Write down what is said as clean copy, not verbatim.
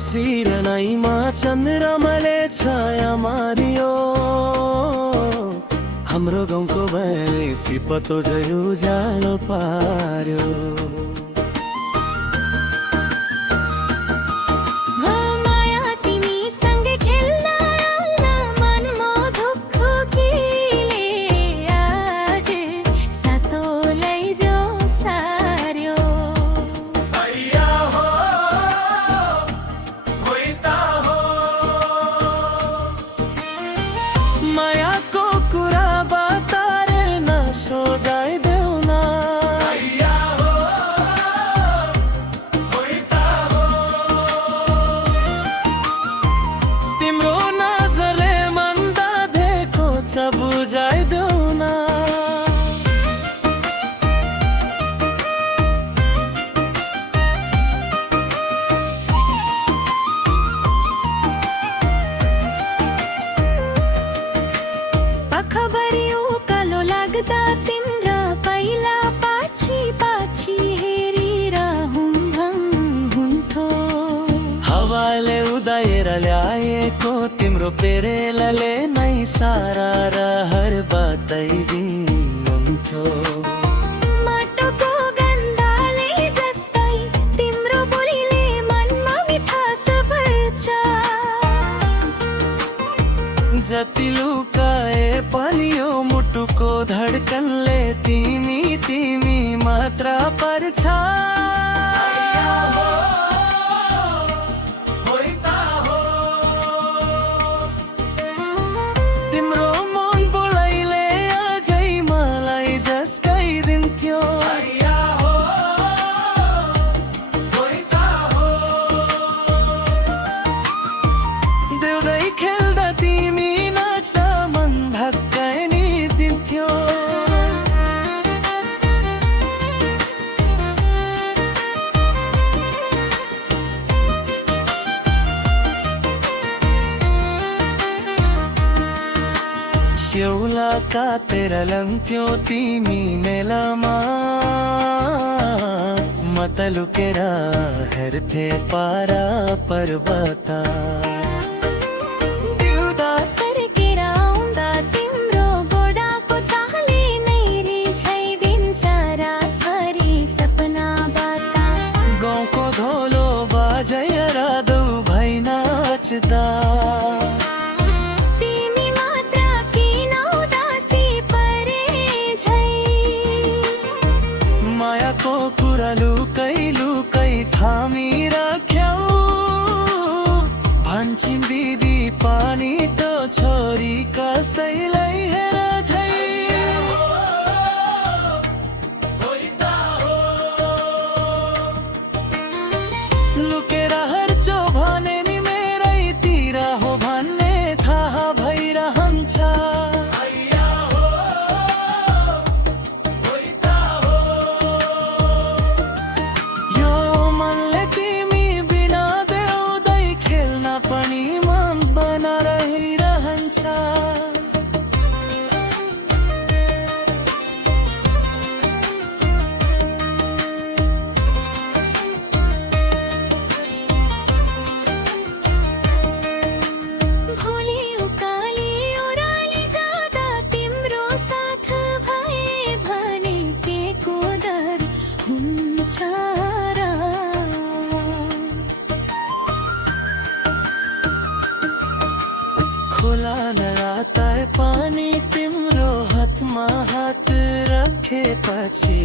सिरनाईमा चन्द्रमाले छाया मारियो हाम्रो गाउँको भैँसी पतो झै उज्यालो पार्यो। मायाको कुरा बतारे नसोझाइदेऊ न, तिम्रो नजरले मन बाँधेको छ बुझाइदेऊ न। खबरी उकालो लाग्दा तिम्रा पहिला पाछी पाछी हेरिरहुँ हुन्थ्यो। हावाले उदाएर ल्याएको तिम्रो पेरेलले नै सारा रहर बताइदिनुहुन्थ्यो। माटोको गन्धले जस्तै तिम्रो बोलीले मनमा मिठास भर्छ। जति लुकाए परियो मुटुको धड्कनले तिमी तिमी मात्र पर्छ। तिम्रो मन बोलाइले अझै मलाई झस्काइदिन्थ्यो। देउदै खेल्दा तिमी नाच्दा मन भत्काइनी दिन्थ्यो। स्याउला काटेर ल्याउँथ्यौ तिमी मेलामा, म त लुकेर हेर्थे पारा पर्वत। सर्केर आउँदा तिम्रो गोडाको चाहले नै रिझाइदिन्छ रातभरि सपनाबाट। गाउँको धोलो बाजेर दौ भई नाच्दा तिमी मात्र किन उदासी परे झै। मायाको कुरा लुकै लुकै थामिराख्यौ, भन्छन् दिदी पानी त छोरी कसैलाई हेर झै। लुकेर हेर्छौ भने नि मेरैतिर हो भन्ने थाहा भइरहन्छ। यो मनले तिमी बिना देउदै खेल्न पनि मन बना रहिरहन्छ। भोलि उकाली ओह्राली जाँदा तिम्रो साथ भए भने के को डर हुन्छ र। खोला नराताए पानी तिम्रो हातमा हात राखेपछि